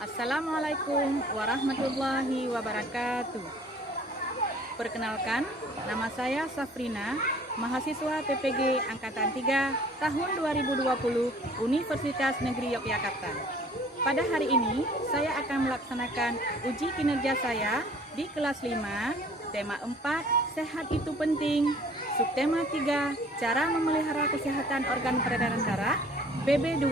Assalamualaikum warahmatullahi wabarakatuh. Perkenalkan, nama saya Safrina, mahasiswa PPG Angkatan 3 tahun 2020 Universitas Negeri Yogyakarta. Pada hari ini, saya akan melaksanakan uji kinerja saya di kelas 5, tema 4, sehat itu penting, subtema 3, cara memelihara kesehatan organ peredaran darah, BB2.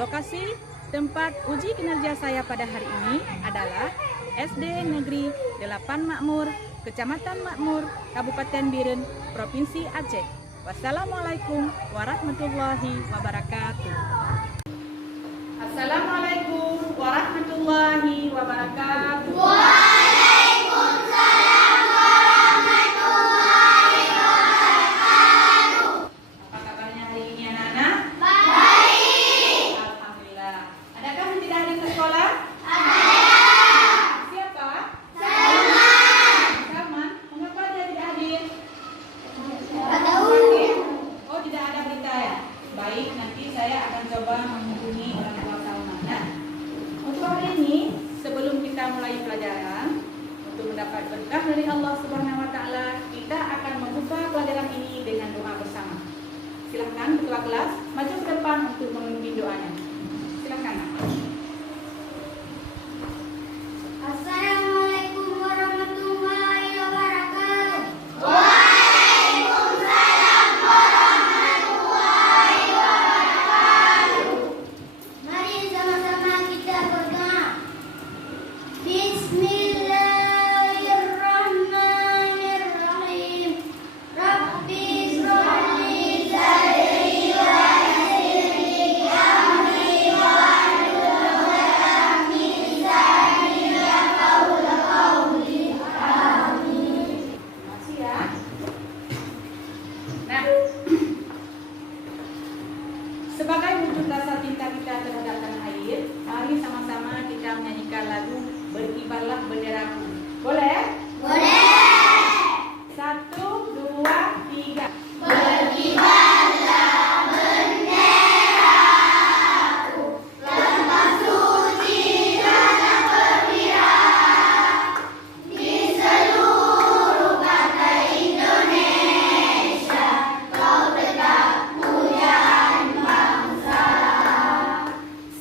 Lokasi tempat uji kinerja saya pada hari ini adalah SD Negeri 8 Makmur, Kecamatan Makmur, Kabupaten Biren, Provinsi Aceh. Wassalamualaikum warahmatullahi wabarakatuh. Assalamualaikum warahmatullahi wabarakatuh. Waalaikumsalam warahmatullahi wabarakatuh. Apa kabarnya hari ini anak-anak? Baik. Alhamdulillah. Adakah yang tidak hadir ke sekolah? Ada. Siapa? Salman. Salman. Mengapa dia tidak hadir? Tidak tahu. Oh, tidak ada berita ya? Baik, nanti saya akan coba menghubungi orang tua Salman. Nah, untuk hari ini, sebelum kita mulai pelajaran, untuk mendapat berkah dari Allah Subhanahu wa Ta'ala, kita akan membuka pelajaran ini dengan doa bersama. Silahkan ketua kelas maju ke depan untuk memimpin doanya. Silahkan. Assalamualaikum warahmatullahi wabarakatuh. Waalaikumsalam warahmatullahi wabarakatuh. Mari sama-sama kita berdoa. Bismillahirrahmanirrahim. Rabbi sholli sadri wa yassir li amri wahlul 'uqdatam min lisani yafqahu qawli. Amin. Masih ya. Nah, sebagai wujud rasa cinta kita terhadap tanah air, mari sama-sama kita menyanyikan lagu Berkibarlah Benderaku. Boleh? Boleh. 1, 2, 3. Berkibarlah benderaku, lambang suci tanah perwira, di seluruh pantai Indonesia, kau tetap pujaan bangsa.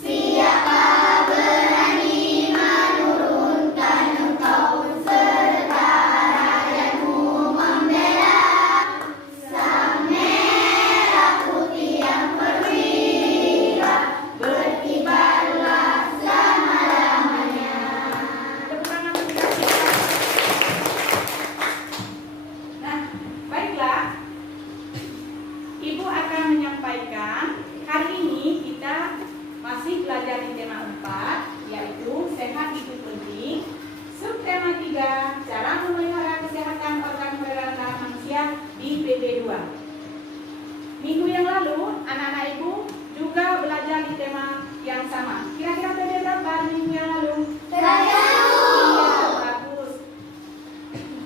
Siapa berani menurunkan engkau serta rakyatmu membela? Sang merah putih yang perwira, berkibarlah selama-lamanya. Tepuk tangan untuk kita. Nah, baiklah. Ibu akan menyampaikan hari ini kita masih belajar di tema 4, yaitu sehat itu penting. Subtema 3, cara memelihara kesehatan organ peredaran darah manusia di BB2. Minggu yang lalu, anak-anak ibu juga belajar di tema yang sama. Kira-kira BB berapa minggu yang lalu? Iya, bagus.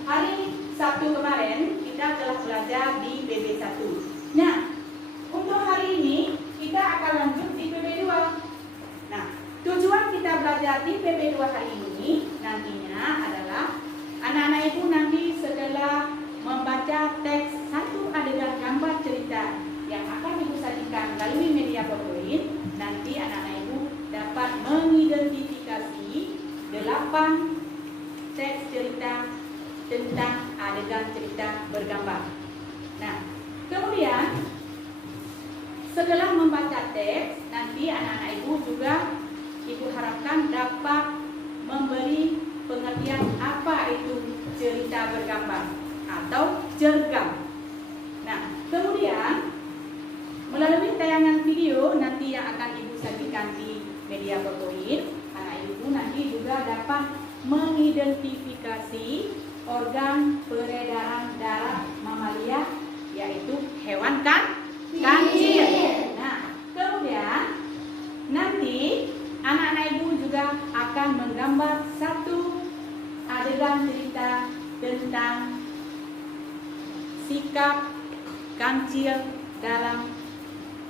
Hari Sabtu kemarin kita telah belajar di BB1. Nah, untuk hari ini kita akan lanjut di BB2. Nah, tujuan kita belajar di BB2 hari ini nantinya adalah anak-anak ibu nanti setelah membaca teks satu adegan gambar cerita yang akan ibu sajikan melalui media PowerPoint, nanti anak-anak ibu dapat mengidentifikasi 8 teks cerita tentang adegan cerita bergambar. Nah, kemudian setelah membaca teks, nanti anak-anak ibu juga ibu harapkan dapat memberi pengertian apa itu cerita bergambar atau cergam. Nah, kemudian melalui tayangan video nanti yang akan ibu sajikan di media PowerPoint, anak ibu nanti juga dapat mengidentifikasi organ peredaran darah mamalia, yaitu hewan kancil. Nah, kemudian nanti anak-anak ibu juga akan menggambar satu adegan cerita tentang sikap kancil dalam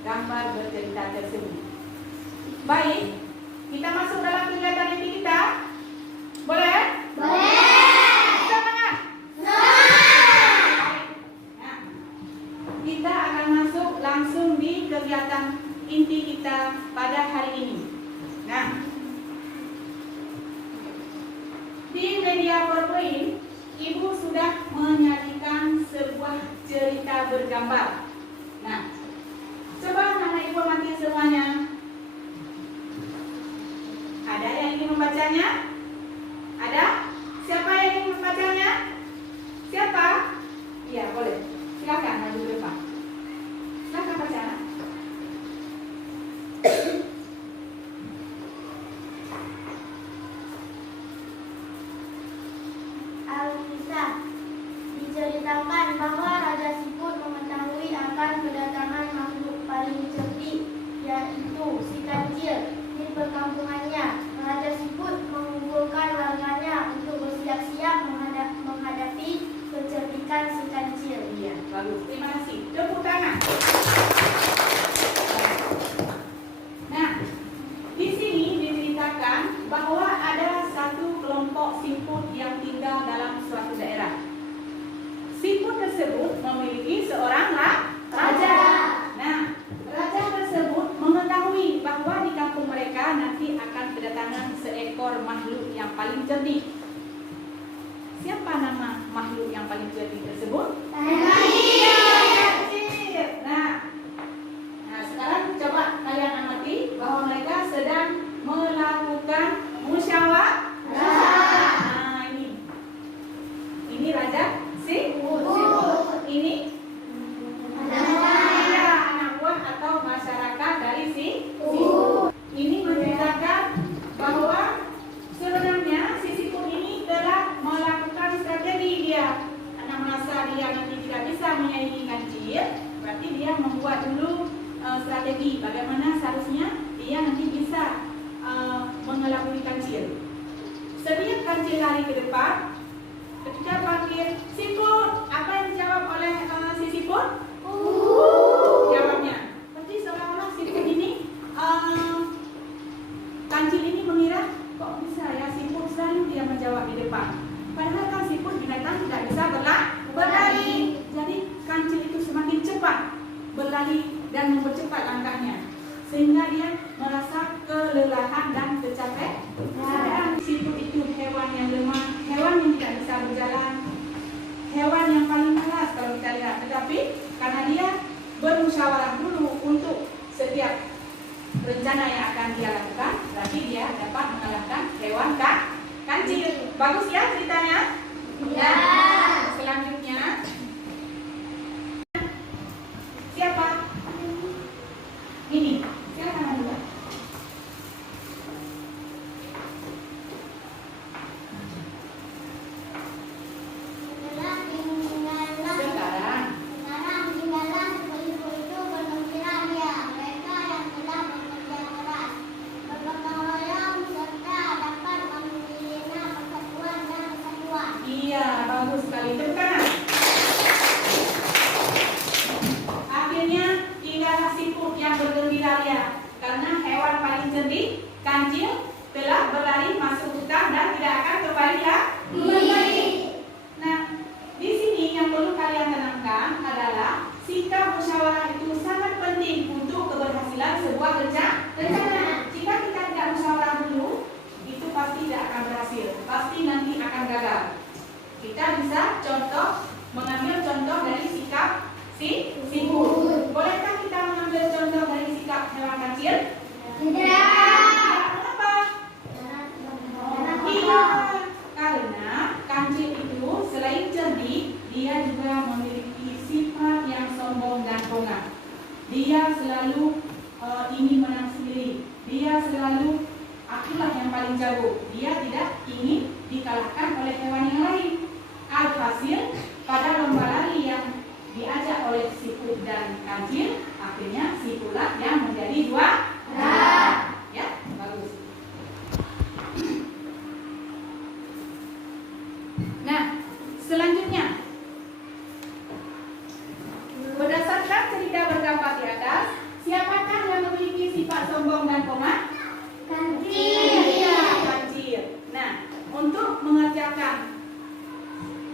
gambar bercerita tersebut. Baik, kita masuk dalam kegiatan PowerPoint, Ibu sudah menyajikan sebuah cerita bergambar. Nah, coba anak Ibu amati semuanya. Ada yang ingin membacanya? Ada? Siapa yang ingin membacanya? Siapa? Iya, boleh. Silakan maju ke depan. Silakan baca. Alkisah. Diceritakan bahwa Raja Siput mengetahui akan kedatangan makhluk paling cerdik, yaitu si kancil, di perkampungannya. Raja Siput mengumpulkan warganya untuk bersiap-siap menghadapi kecerdikan si kancil. Iya, bagus. Terima kasih. Tepuk tangan. Nah, di sini diceritakan bahwa ada satu kelompok siput yang tinggal dalam suatu daerah. Siput tersebut memiliki seorang raja. Nah, raja tersebut mengetahui bahwa di kampung mereka nanti akan kedatangan seekor makhluk yang paling cerdik. Siapa nama makhluk yang paling cerdik tersebut? Kancil. Nah, sekarang coba kalian amati bahwa mereka sedang melakukan musyawarah. Nah, ini raja siput. Ini anak buah atau masyarakat dari siput. Ini menceritakan bahwa sebenarnya si siput ini telah melakukan strategi dia. Karena merasa dia nanti tidak bisa menyaingi kancil, berarti dia membuat dulu strategi bagaimana seharusnya dia nanti bisa mengelabui kancil. Setiap kancil lari ke depan, ketika panggil siput, apa yang dijawab oleh si siput? Jawabnya. Berarti seolah-olah siput ini kancil ini mengira kok bisa ya siput selalu dia menjawab di depan. Padahal kan siput binatang tidak bisa berlari. Jadi kancil itu semakin cepat berlari dan mempercepat langkahnya, sehingga dia merasa kelelahan dan kecapean. Siput itu hewan yang lemah, hewan yang tidak bisa berjalan, hewan yang paling malas kalau kita lihat. Tetapi karena dia bermusyawarah dulu untuk setiap rencana yang akan dia lakukan, berarti dia dapat mengalahkan hewan kancil. Bagus ya ceritanya? Ya. Selanjutnya siapa? Ini. Silakan dulu. Sekarang tinggallah ibu itu bergembira dia. Mereka yang telah bekerja keras, bergotong royong serta dapat membina persatuan dan kesatuan. Iya, bagus sekali. Tepuk tangan. Akhirnya tinggallah siput yang bergembira dia, karena hewan paling cerdik, kancil, telah berlari masuk hutan dan tidak akan kembali lagi. Nah, di sini yang perlu kalian tanamkan adalah sikap musyawarah itu sangat penting untuk keberhasilan sebuah rencana. Jika kita tidak musyawarah dulu, itu pasti tidak akan berhasil, pasti nanti akan gagal. Kita bisa mengambil contoh dari sikap siput. Bolehkah kita mengambil contoh dari sikap hewan kecil? Tidak. Kenapa? Iya, karena kancil itu selain cerdik, dia juga memiliki sifat yang sombong dan bongkar. Dia selalu ingin menang sendiri. Dia selalu akulah yang paling jago. Dia tidak ingin dikalahkan oleh hewan yang lain. Alhasil pada lomba lari yang diajak oleh siput dan kancil, akhirnya siputlah yang menjadi juara. Ya, bagus. Nah, selanjutnya berdasarkan cerita bergambar di atas, siapakah yang memiliki sifat sombong dan pemaaf? Kancil. Nah, untuk mengerjakan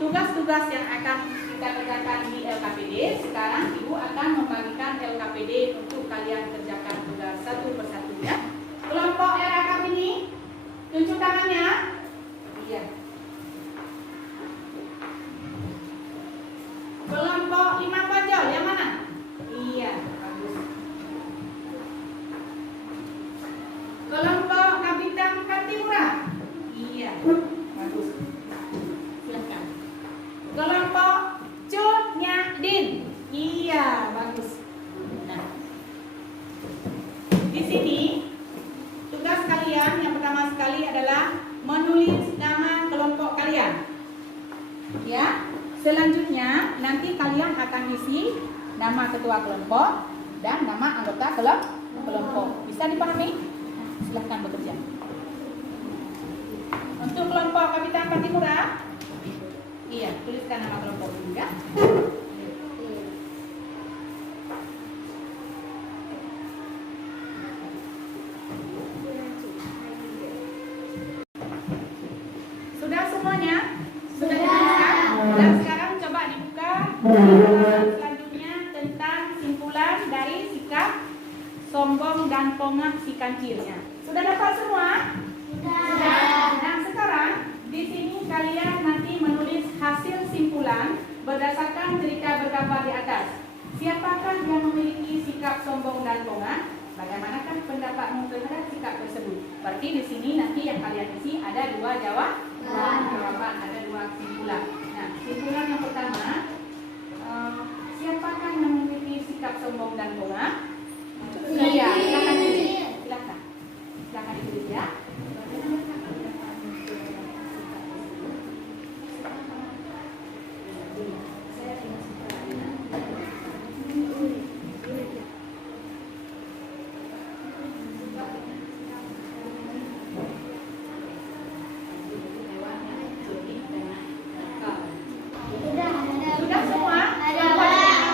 tugas-tugas yang akan kita kerjakan di LKPD, sekarang Ibu akan membagikan LKPD untuk kalian kerjakan tugas satu persatu ya. Kelompok LKPD ini, tunjuk tangannya. Iya. selanjutnya nanti kalian akan isi nama ketua kelompok dan nama anggota kelompok. Bisa dipahami? Silahkan bekerja. Untuk kelompok Kapitan Patimura, iya, tuliskan nama kelompok dulu ya. Sudah semuanya? Sudah dituliskan? Dan sekarang coba dibuka selanjutnya tentang simpulan dari sikap sombong dan pongah si kancilnya. Sudah dapat semua? Sudah. Nah, sekarang di sini kalian nanti menulis hasil simpulan berdasarkan cerita bergambar di atas. Siapakah yang memiliki sikap sombong dan pongah? Bagaimanakah pendapatmu terhadap sikap tersebut? Berarti di sini nanti yang kalian isi ada dua jawaban, ada dua simpulan. Nah, simpulan yang pertama, siapakah yang memiliki sikap sombong dan pongah? Iya, silakan ditulis. Silakan ditulis ya. Sudah semua?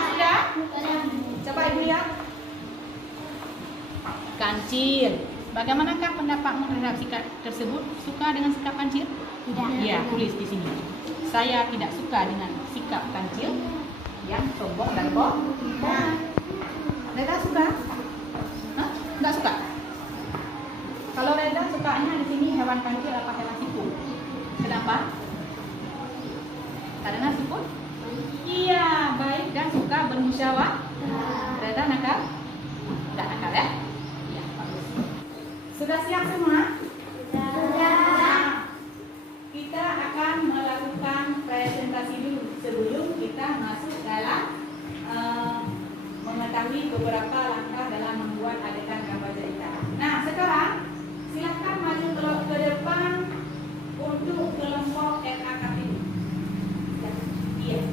Sudah? Coba Ibu lihat. Kancil. Bagaimanakah pendapatmu terhadap sikap tersebut? Suka dengan sikap kancil? Tidak. Iya, tulis di sini. Saya tidak suka dengan sikap kancil yang sombong dan pongah. Reda suka? Hah? Enggak suka? Kalau Reda sukanya di sini hewan kancil apa hewan siput? Kenapa? Karena siput? Iya, baik dan suka bermusyawarah. Reda nakal? Enggak nakal ya? Iya, bagus. Sudah siap semua? Nah, kita akan melakukan presentasi dulu sebelum kita masuk dalam mengetahui beberapa langkah dalam membuat adegan gambar cerita. Nah, sekarang silahkan maju ke depan untuk kelompok RAKP. Iya.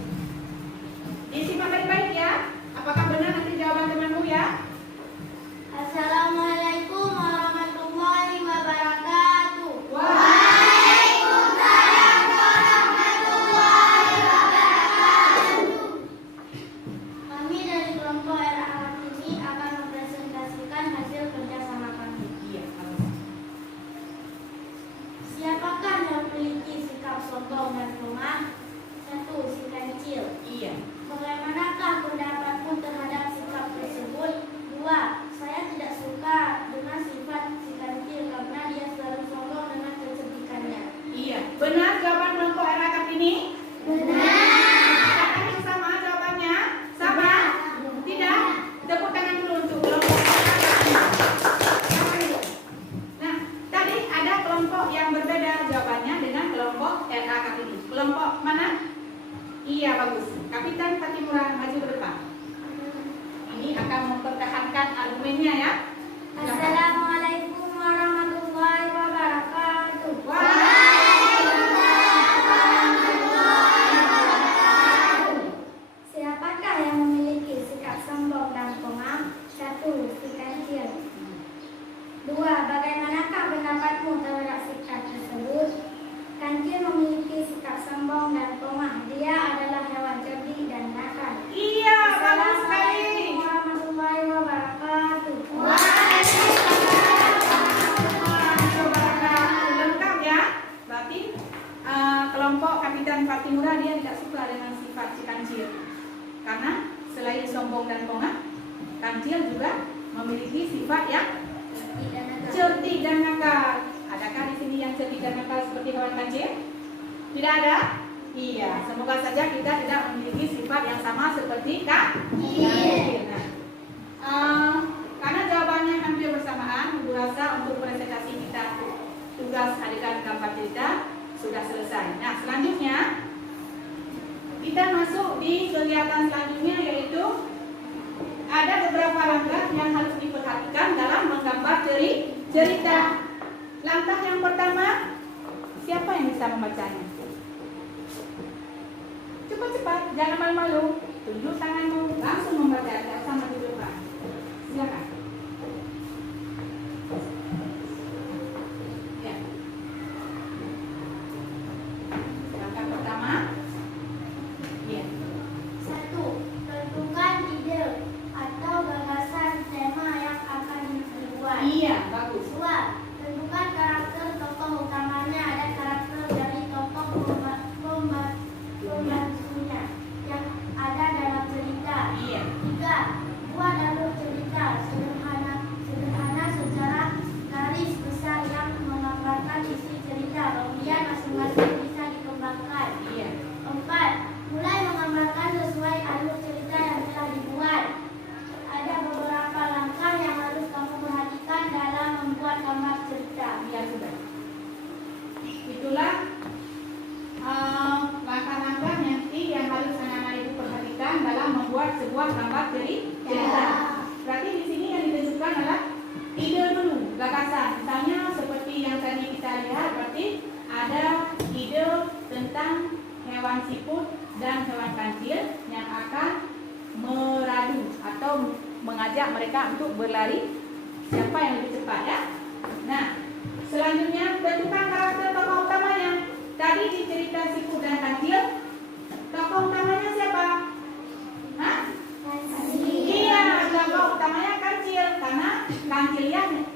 Disimak baik-baik ya. Apakah benar nanti jawaban temanmu ya? Assalamualaikum warahmatullahi wabarakatuh. Waalaikumsalam warahmatullahi wabarakatuh. Kami dari kelompok RAKP ini akan mempresentasikan hasil kerjasama kami. Iya, Siapakah yang memiliki sikap sombong dan pongah? 1. Si kancil. iya. Bagaimanakah pendapatmu terhadap sikap tersebut? 2. Saya tidak suka dengan sifat si kancil karena dia selalu sombong dengan kecerdikannya. Iya. Benar jawaban kelompok RAKP ini? Apakah yang sama jawabannya? Sama? Tidak? Tepuk tangan dulu untuk kelompok RAKP. Nah, tadi ada kelompok yang berbeda jawabannya dengan kelompok RAKP ini. Kelompok mana? Iya, bagus. Kapitan Patimura maju ke depan. Ini akan mempertahankan argumennya ya. Assalamualaikum warahmatullahi wabarakatuh. Siapakah yang memiliki sikap sombong dan pongah? 1. Si kancil. 2. Bagaimanakah pendapatmu terhadap sikap tersebut? Kancil memiliki sikap sombong dan pongah. Dia adalah hewan cerdik dan nakal. Iya, bagus sekali. Assalamualaikum warahmatullahi wabarakatuh. Lengkap ya. Berarti kelompok Kapitan Patimura dia tidak suka dengan sifat si kancil. Karena selain sombong dan pongah, kancil juga memiliki sifat yang cerdik dan nakal. Adakah di sini yang cerdik dan nakal seperti hewan kancil? Tidak ada? Iya, semoga saja kita tidak memiliki sifat yang sama seperti kancil. Nah, karena jawabannya hampir bersamaan, Ibu rasa untuk presentasi kita tugas adegan gambar cerita sudah selesai. Nah, selanjutnya kita masuk di kegiatan selanjutnya, yaitu ada beberapa langkah yang harus diperhatikan dalam menggambar cerita. Langkah yang pertama, siapa yang bisa membacanya? Cepat-cepat, jangan malu-malu. Tunjuk tanganmu, langsung membaca, tidak usah maju depan. Silakan. Ya. Langkah pertama. Ya. 1. Tentukan ide atau gagasan tema yang akan dibuat. Iya, bagus. 2. Tentukan karakter tokoh utamanya dan karakter dari tokoh pembantunya yang ada dalam cerita. Iya. 3. Buat alur cerita sederhana secara garis besar yang menggambarkan isi cerita. Kemudian masing-masing bisa dikembangkan. Iya. 4. Mulai menggambarkan sesuai alur cerita yang telah dibuat. Ada beberapa langkah yang harus kamu perhatikan dalam membuat gambar cerita. Ya sudah. Itulah langkah-langkah nanti yang harus anak-anak ibu perhatikan dalam membuat sebuah gambar cerita. Berarti di sini yang ditentukan adalah ide dulu, gagasan. Misalnya seperti yang tadi kita lihat, berarti ada ide tentang hewan siput dan hewan kancil yang akan meradu atau mengajak mereka untuk berlari siapa yang lebih cepat, ya. Nah, selanjutnya tentukan karakter tokoh utamanya. Tadi di cerita siput dan kancil, tokoh utamanya siapa? Hah? Iya, tokoh utamanya kancil karena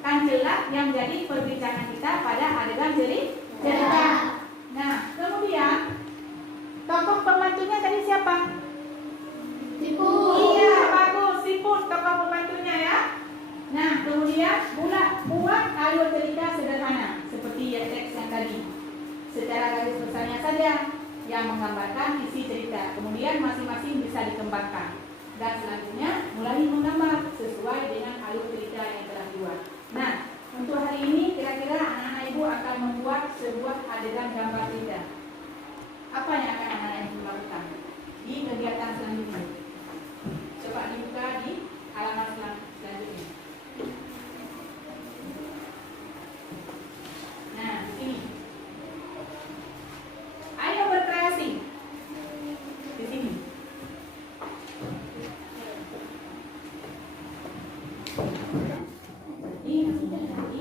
kancillah yang jadi perbincangan kita pada adegan cerita. Nah, kemudian tokoh pembantunya tadi siapa? Siput. Iya, bagus, siput tokoh pembantunya, ya. Nah, kemudian buat alur cerita sederhana seperti ya teks yang tadi. Secara garis besarnya saja yang menggambarkan isi cerita. Kemudian masing-masing bisa dikembangkan. Dan selanjutnya mulai menggambar sesuai dengan alur cerita yang telah dibuat. Nah, untuk hari ini kira-kira anak-anak ibu akan membuat sebuah adegan gambar cerita. Apa yang akan anak-anak ibu lakukan di kegiatan selanjutnya? Coba dibuka di halaman selanjutnya. Nah, sini. Ayo berkreasi. Di sini. Ini sudah tadi.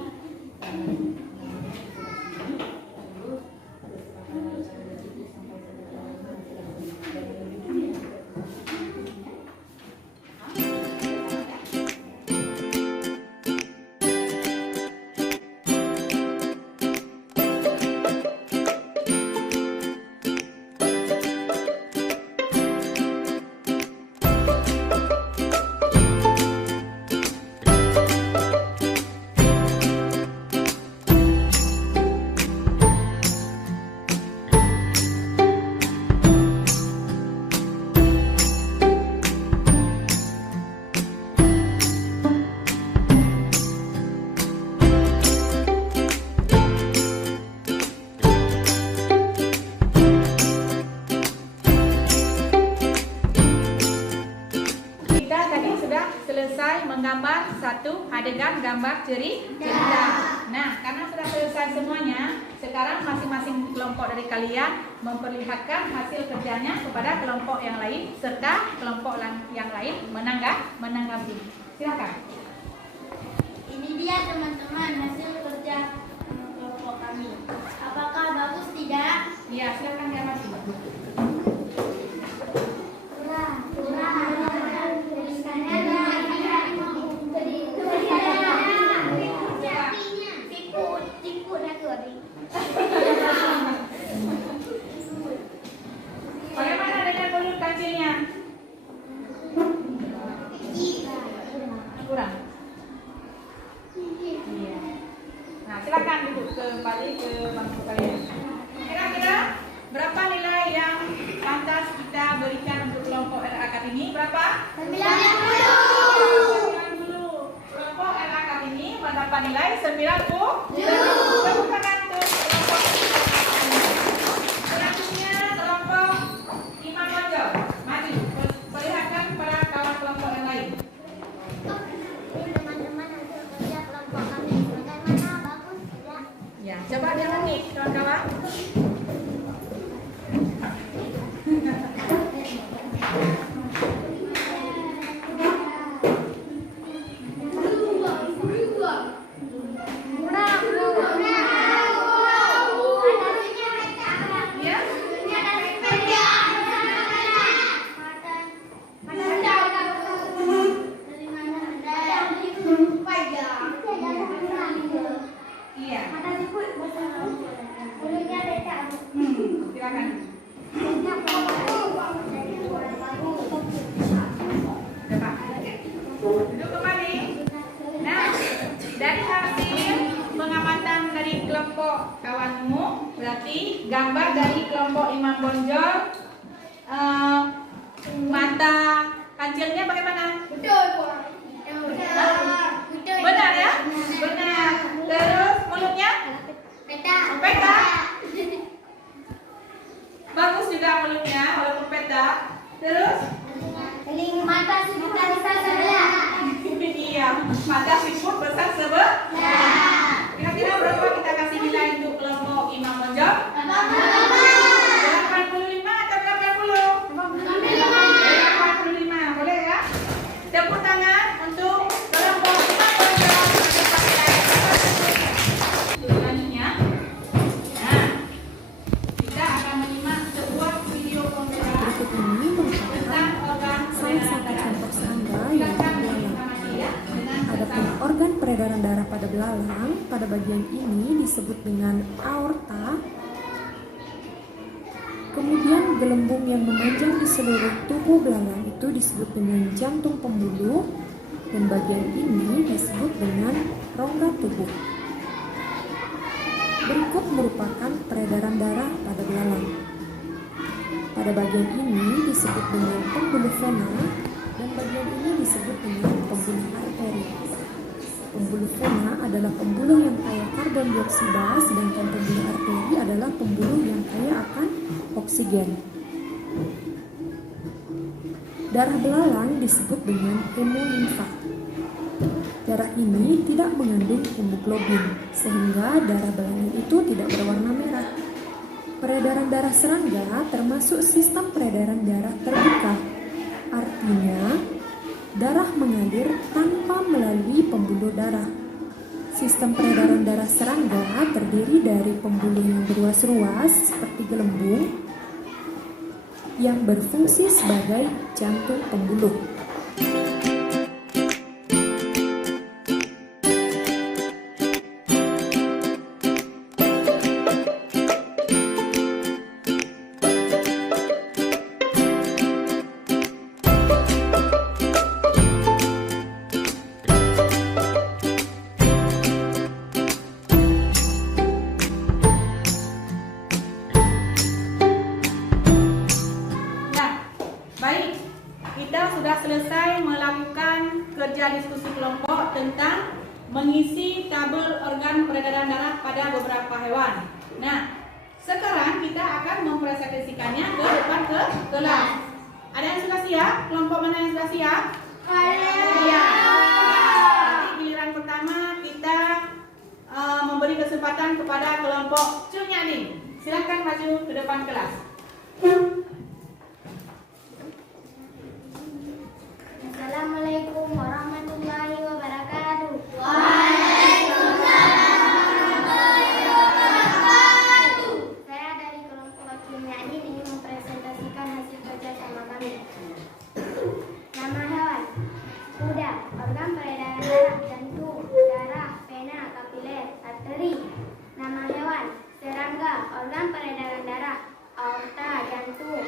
menggambar satu adegan gambar cerita. Nah, karena sudah selesai semuanya, sekarang masing-masing kelompok dari kalian memperlihatkan hasil kerjanya kepada kelompok yang lain serta kelompok yang lain menanggapi. Silakan. Ini dia teman-teman hasil kerja kelompok kami. Apakah bagus tidak? Ya, silakan diamati. Bagaimana dengan mulut kancilnya? Kurang. Iya. Nah, silakan duduk kembali ke bangku kalian. Kira-kira berapa nilai yang pantas kita berikan untuk kelompok RA ini? Berapa? 90. Kelompok RA ini mendapat nilai 90. Tepuk tangan untuk kelompok. Selanjutnya kelompok Imam Mojo. Maju, perlihatkan kepada kawan kelompok yang lain. Teman-teman hasil kerja kelompok kami bagaimana, bagus tidak? Ya, coba diamati kawan-kawan. kelompok kawanmu, berarti gambar dari kelompok Imam Bonjol, mata kancilnya bagaimana? Betul. Benar ya? Benar. Terus mulutnya? Peta. Peta. Bagus juga mulutnya, walaupun peta. Terus? Telinga mata siput besar sebelah. Iya, mata siput besar sebelah. Kira-kira berapa kita kasih nilai untuk kelompok Imam Bonjol? 85 atau 80? 85, boleh ya? Tepuk tangan untuk kelompok Imam Bonjol. Selanjutnya, nah, kita akan menyimak sebuah video pembelajaran Berikut ini merupakan tentang organ salah satu contoh serangga yang belalang. Adapun organ peredaran darah pada belalang, pada bagian ini disebut dengan aorta. Kemudian gelembung yang memanjang di seluruh tubuh belalang itu disebut dengan jantung pembuluh, dan bagian ini disebut dengan rongga tubuh. Berikut merupakan peredaran darah pada belalang. Pada bagian ini disebut dengan pembuluh vena, dan bagian ini disebut dengan pembuluh arteri. Pembuluh vena adalah pembuluh yang kaya karbon dioksida, sedangkan pembuluh arteri adalah pembuluh yang kaya akan oksigen. Darah belalang disebut dengan hemolimfa. Darah ini tidak mengandung hemoglobin, sehingga darah belalang itu tidak berwarna merah. Peredaran darah serangga termasuk sistem peredaran darah terbuka. Artinya, darah mengalir tanpa melalui pembuluh darah. Sistem peredaran darah serangga terdiri dari pembuluh yang berruas-ruas seperti gelembung yang berfungsi sebagai jantung pembuluh. Baik, kita sudah selesai melakukan kerja diskusi kelompok tentang mengisi tabel organ peredaran darah pada beberapa hewan. Nah, sekarang kita akan mempresentasikannya ke depan ke kelas. Ada yang sudah siap? Kelompok mana yang sudah siap? Iya. Nanti giliran pertama kita memberi kesempatan kepada kelompok Cunyadin. Silakan maju ke depan kelas. Assalamualaikum warahmatullahi wabarakatuh. Saya dari kelompok Cunyadin ingin mempresentasikan hasil kerja sama kami. Nama hewan: kuda. Organ peredaran darah: jantung, darah, vena, kapiler, arteri. Nama hewan: serangga. Organ peredaran darah: aorta, jantung,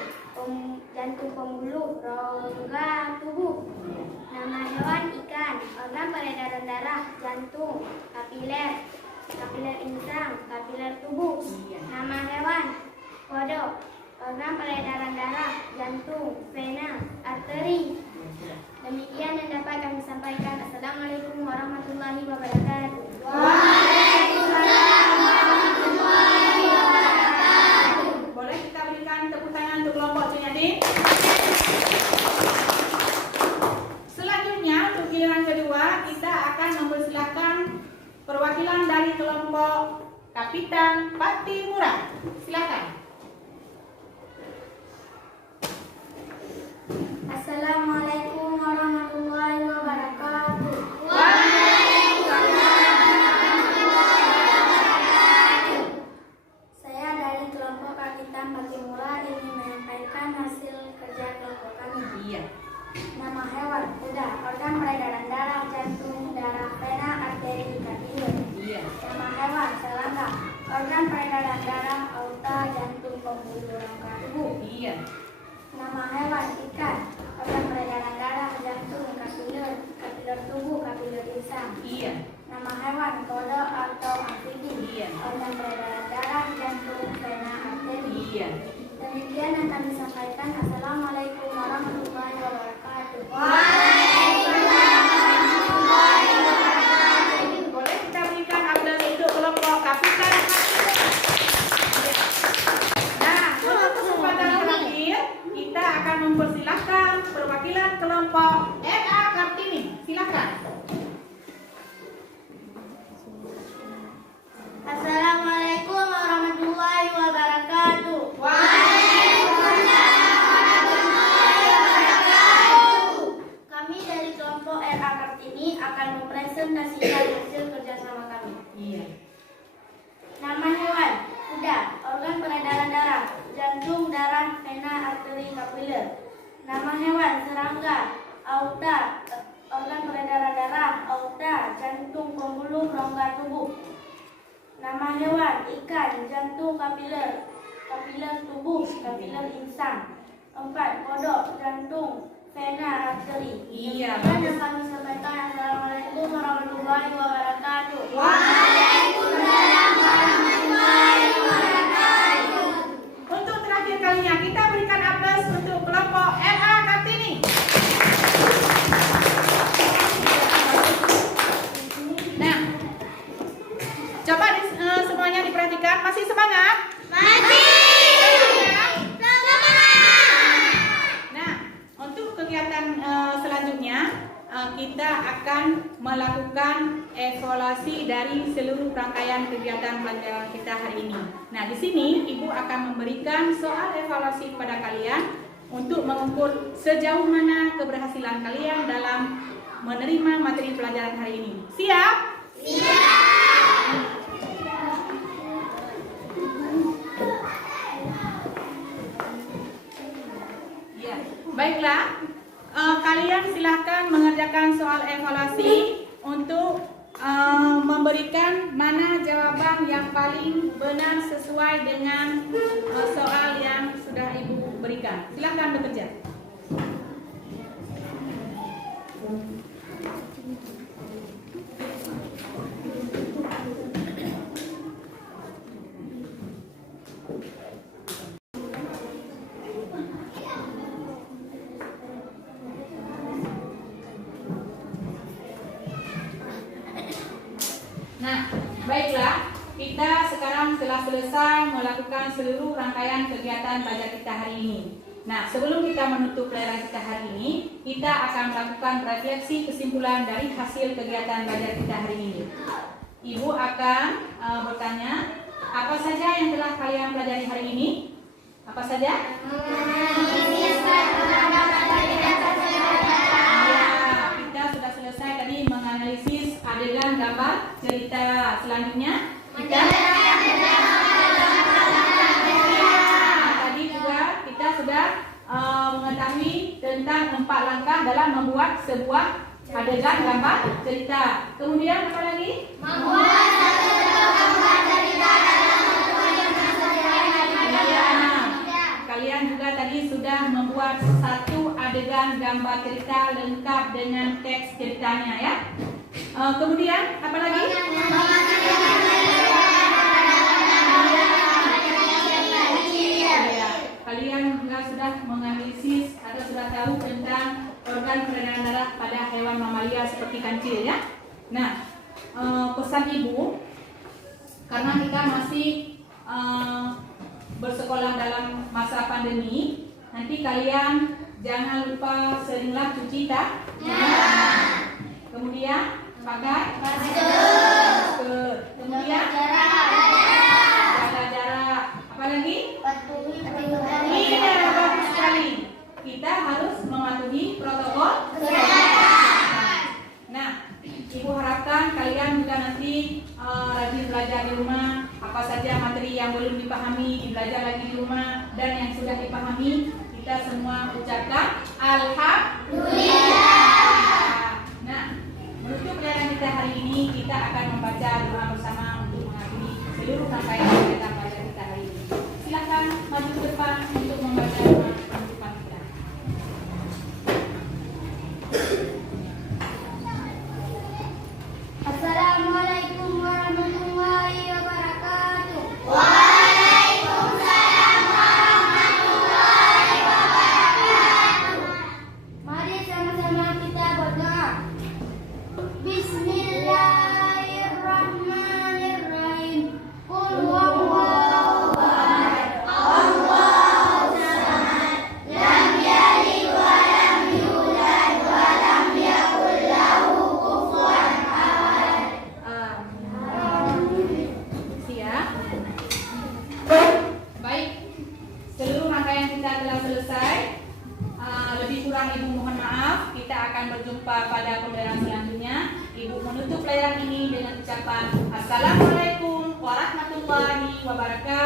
jantung pembuluh, rongga tubuh. Nama hewan: ikan. Organ peredaran darah: jantung, kapiler, kapiler insang, kapiler tubuh. Nama hewan: kodok. Organ peredaran darah: jantung, vena, arteri. Demikian yang dapat kami sampaikan. Assalamualaikum warahmatullahi wabarakatuh. Waalaikumsalam warahmatullahi wabarakatuh. Boleh kita berikan tepuk tangan untuk kelompok Cunyadin. Selanjutnya untuk giliran kedua kita akan mempersilahkan perwakilan dari kelompok Kapitan Patimura. Silakan. Assalamualaikum warahmatullahi wabarakatuh. Saya dari kelompok Kapitan Patimura ingin menyampaikan hasil kerja kelompok kami. Iya. Nama hewan: kuda. Organ peredaran darah: jantung, darah, vena, arteri, kapiler. Iya. Nama hewan: serangga. Organ peredaran darah: aorta, jantung, pembuluh, rongga tubuh. Iya. Nama hewan: ikan. Organ peredaran darah: ikan, jantung, kapiler tubuh, kapiler insan. 4. Kodok, jantung, vena, arteri. Iya, Demikian yang bagus. kami sampaikan. Assalamualaikum warahmatullahi wabarakatuh. Untuk terakhir kalinya kita berikan aplaus untuk kelompok LA Kartini. Nah, coba semuanya diperhatikan. Masih semangat? Nah, untuk kegiatan selanjutnya kita akan melakukan evaluasi dari seluruh rangkaian kegiatan pelajaran kita hari ini. Nah, di sini Ibu akan memberikan soal evaluasi kepada kalian untuk mengukur sejauh mana keberhasilan kalian dalam menerima materi pelajaran hari ini. Siap? Ya, baiklah. Kalian silahkan mengerjakan soal evaluasi untuk memberikan mana jawaban yang paling benar sesuai dengan soal yang sudah Ibu berikan. Silahkan bekerja. Nah, baiklah, kita sekarang telah selesai melakukan seluruh rangkaian kegiatan belajar kita hari ini. Nah, sebelum kita menutup pelajaran kita hari ini, kita akan melakukan refleksi kesimpulan dari hasil kegiatan belajar kita hari ini. Ibu akan bertanya, apa saja yang telah kalian pelajari hari ini? Apa saja? Kita sudah selesai tadi menganalisis adegan gambar cerita. Selanjutnya kita tadi juga kita sudah mengetahui tentang 4 langkah dalam membuat sebuah adegan gambar cerita. Kemudian apa lagi? Kalian juga tadi sudah membuat satu adegan gambar cerita lengkap dengan teks ceritanya ya. Kemudian apa lagi? Kalian juga sudah menganalisis atau sudah tahu tentang organ peredaran darah pada hewan mamalia seperti kancil ya. Nah, pesan Ibu, karena kita masih bersekolah dalam masa pandemi, nanti kalian jangan lupa seringlah cuci tangan. Kemudian pakai masker. Kemudian jaga jarak. Apa lagi? Iya, bagus sekali. Kita harus mematuhi protokol kesehatan. Nah, Ibu harapkan kalian juga nanti rajin belajar di rumah. Apa saja materi yang belum dipahami, belajar lagi di rumah, dan yang sudah dipahami, kita semua ucapkan alhamdulillah. Nah, menutup pelajaran kita hari ini, kita akan membaca doa bersama untuk mengakhiri seluruh rangkaian kegiatan pelajaran kita hari ini. Silakan maju ke depan untuk membaca doa penutupan kita. Assalamualaikum warahmatullahi wabarakatuh. Mari sama-sama kita berdoa. Bismillahirrahmanirrahim. Qul huwallahu ahad. Allahus samad. Lam yalid wa lam yulad wa lam yakul lahu kufuwan ahad. Siap? Baik, seluruh rangkaian kita telah selesai. Lebih kurang Ibu mohon maaf. Kita akan berjumpa pada pembelajaran selanjutnya. Ibu menutup pelajaran ini dengan ucapan Assalamualaikum warahmatullahi wabarakatuh.